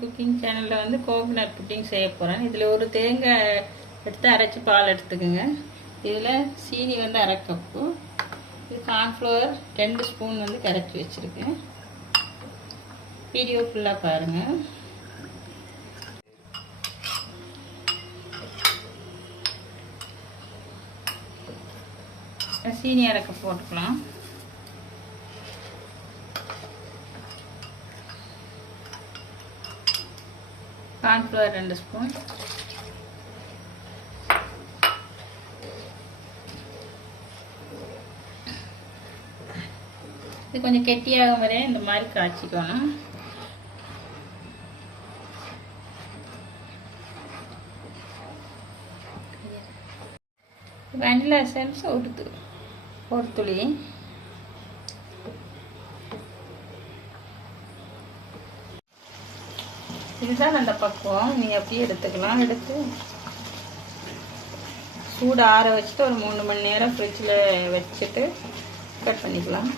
Cooking சேனலில் வந்து coconut pudding செய்ய போகிறேன். இதில் ஒரு தேங்காய் எடுத்து அரைச்சி பால் எடுத்துக்கோங்க. இதில் சீனி வந்து 1/2 கப்பு, இது கார்ன்ஃப்ளவர் 2 ஸ்பூன் வந்து கரைச்சி வச்சுருக்கேன். வீடியோ ஃபுல்லாக பாருங்கள். சீனி 1/2 கப் போட்டுக்கலாம். கார்ன்ஃப்ளவர் 2 ஸ்பூன், இது கொஞ்சம் கெட்டியாக வரை இந்த மாதிரி காய்ச்சிக்கணும். வெனிலா எசன்ஸ் ஒரு துளி, இதுதான் அந்த பக்குவம். நீங்கள் அப்படியே எடுத்துக்கலாம். எடுத்து சூடு ஆற வச்சுட்டு ஒரு 3 மணி நேரம் ஃப்ரிட்ஜில் வச்சுட்டு கட் பண்ணிக்கலாம்.